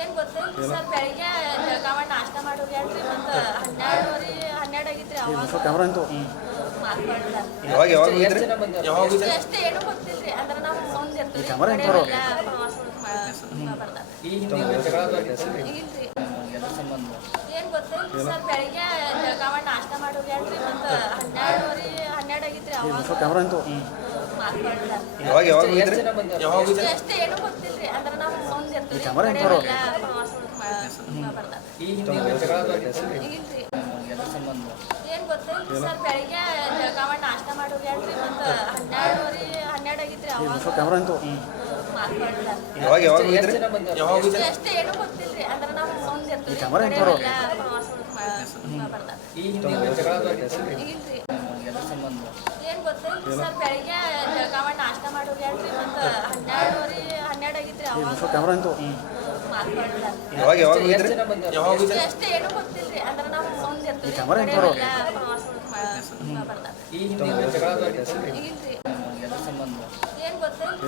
ಏನು ಗೊತ್ತಿಲ್ಲ ಸರ್, ಬೆಳಿಗ್ಗೆ ಜಳಕ ಮಾಡಿ ನಾಷ್ಟ ಮಾಡಿ ಹೋಗ್ಯಾಳ್ರಿ. ಮತ್ತು 12 ಆಗಿತ್ರಿ ಅವಾಗ ಮಾತಾಡ್ತಾರೆ. ಎಷ್ಟು ಏನು ಗೊತ್ತಿಲ್ರಿ, ಅಂದ್ರೆ ನಾವು ಮುಂದೆ ಇರ್ತೀವಿ ಬರ್ತಾರೆ. ಇಲ್ರಿ ಏನು ಗೊತ್ತಿಲ್ಲ ಸರ್, ಬೆಳಿಗ್ಗೆ ಜಳಕ ಮಾಡಿ ನಾಷ್ಟ ಮಾಡಿ ಹೋಗ್ಯಾಳ್ರಿ. ಮತ್ತು 12 ಆಗಿತ್ರಿ ಅವಾಗ ಮಾತಾಡ್ತಾರೆ. ಎಷ್ಟು ಏನು ಗೊತ್ತಿಲ್ರಿ, ಅಂದ್ರೆ ನಾವು ಮುಂದೆ ಇರ್ತೀವಿ ಬರ್ತಾರೆ. ಇಲ್ರಿ ಏನು ಗೊತ್ತಿಲ್ಲ ಸರ್, ಬೆಳಿಗ್ಗೆ ಜಳಕ ಮಾಡಿ ನಾಷ್ಟ ಮಾಡಿ ಹೋಗ್ಯಾಳ್ರಿ. ಮತ್ತು 12 ಆಗಿತ್ರಿ ಅವಾಗ ಮಾತಾಡ್ತಾರೆ. ಎಷ್ಟು ಏನು ಗೊತ್ತಿಲ್ರಿ, ಅಂದ್ರೆ ನಾವು ಮುಂದೆ ಇರ್ತೀವಿ ಬರ್ತಾರೆ. ಇಲ್ರಿ ಏನು ಗೊತ್ತಿಲ್ಲ ಸರ್, ಬೆಳಿಗ್ಗೆ ಜಳಕ ಮಾಡಿ ನಾಷ್ಟ ಮಾಡಿ ಹೋಗ್ಯಾಳ್ರಿ. ಮತ್ತು 12 ಆಗಿತ್ರಿ ಅವಾಗ ಮಾತಾಡ್ತಾರೆ. ಎಷ್ಟು ಏನು ಗೊತ್ತಿಲ್ರಿ, ಅಂದ್ರೆ ನಾವು ಮುಂದೆ ಇರ್ತೀವಿ ಬರ್ತಾರೆ. ಇಲ್ರಿ ಏನು ಗೊತ್ತಿಲ್ಲ